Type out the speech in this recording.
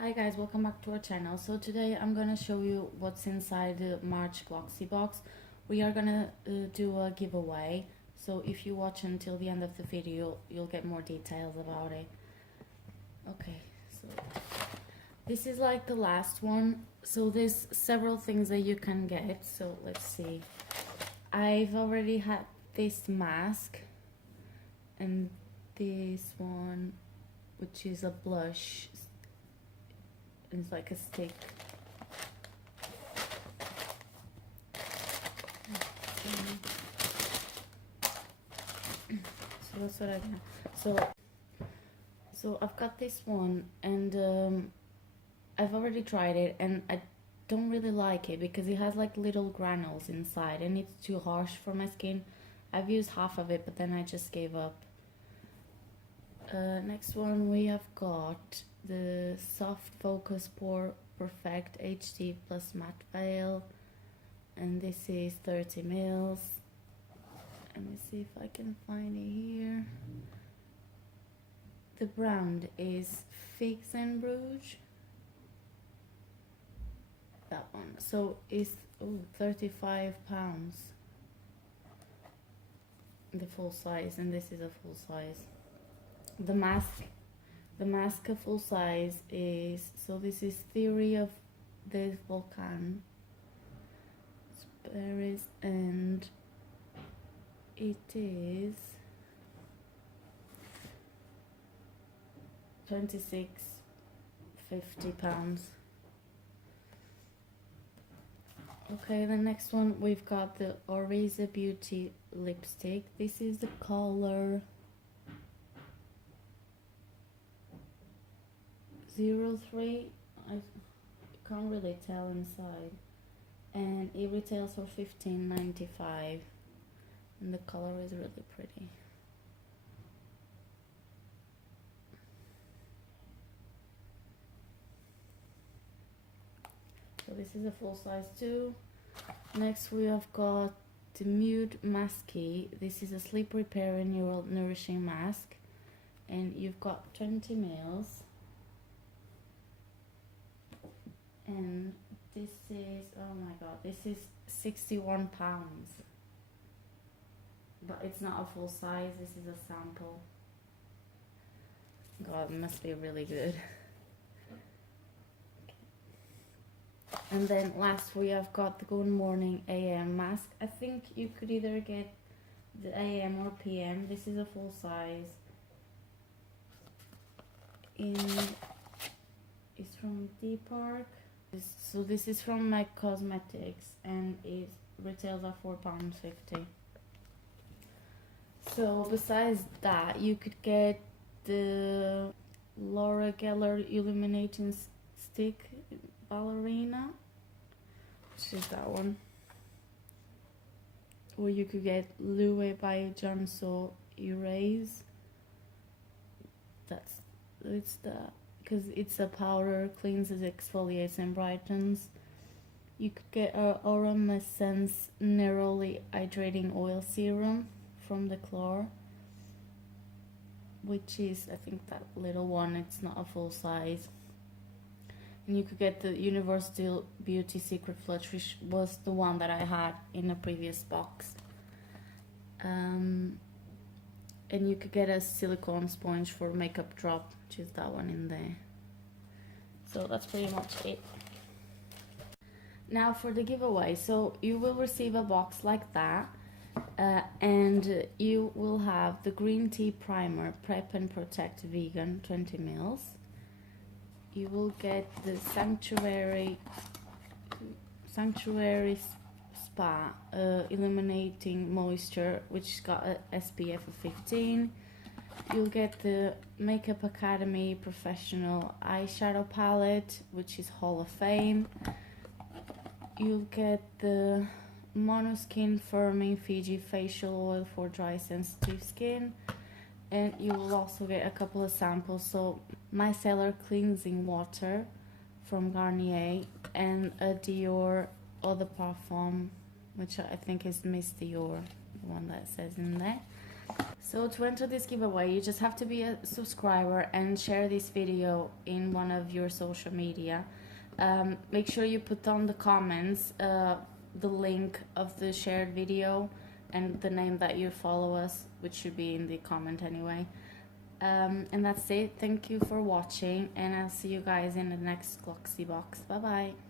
Hi guys, welcome back to our channel. So today I'm gonna show you what's inside the March Glossybox. We are gonna do a giveaway, so if you watch until the end of the video you'll get more details about it. Okay, so this is like the last one, so there's several things that you can get. So let's see, I've already had this mask and this one, which is a blush. It's like a stick. So that's what I got. So I've got this one, and I've already tried it, and I don't really like it because it has like little granules inside, and it's too harsh for my skin. I've used half of it, but then I just gave up. Next one we have got the Soft Focus Pore Perfect HD Plus Matte Veil, and this is 30 mils. Let me see if I can find it here. The brand is Figs and Rouge. That one. So it's £35. The full size, and this is a full size. The mask full size is, so this is Theory of the Volcan Paris, and it is £26.50. Okay, the next one we've got the Oriza Beauty lipstick. This is the color 03. I can't really tell inside, and it retails for $15.95, and the color is really pretty. So this is a full size too. Next we have got the Nude Masky. This is a sleep repair and neural nourishing mask, and you've got 20 mils. And this is, oh my god, this is £61, but it's not a full size. This is a sample. God, it must be really good. And then last we have got the Good Morning AM mask. I think you could either get the AM or PM. This is a full size. It's from D Park. So this is from MAC Cosmetics, and it retails at £4.50. So besides that, you could get the Laura Geller Illuminating Stick Ballerina, which is that one. Or you could get Lue by Johnson Erase. It's the, because it's a powder, cleanses, exfoliates and brightens. You could get Auromescence Neroli Hydrating Oil Serum from the Clore, which is, I think, that little one. It's not a full size. And you could get the Universal Beauty Secret Flush, which was the one that I had in a previous box. And you could get a silicone sponge for makeup drop, which is that one in there. So that's pretty much it. Now for the giveaway. So you will receive a box like that, and you will have the green tea primer, Prep and Protect Vegan, 20 mils. You will get the Sanctuary Spa Illuminating Moisture, which got a SPF of 15. You'll get the Makeup Academy Professional Eyeshadow Palette, which is Hall of Fame. You'll get the Monoskin Firming Fiji Facial Oil for dry sensitive skin. And you will also get a couple of samples. So Micellar Cleansing Water from Garnier, and a Dior Eau de Parfum, which I think is Miss Dior, the one that says in there. So to enter this giveaway, you just have to be a subscriber and share this video in one of your social media. Make sure you put on the comments the link of the shared video and the name that you follow us, which should be in the comment anyway. And that's it. Thank you for watching, and I'll see you guys in the next Glossybox. Bye bye.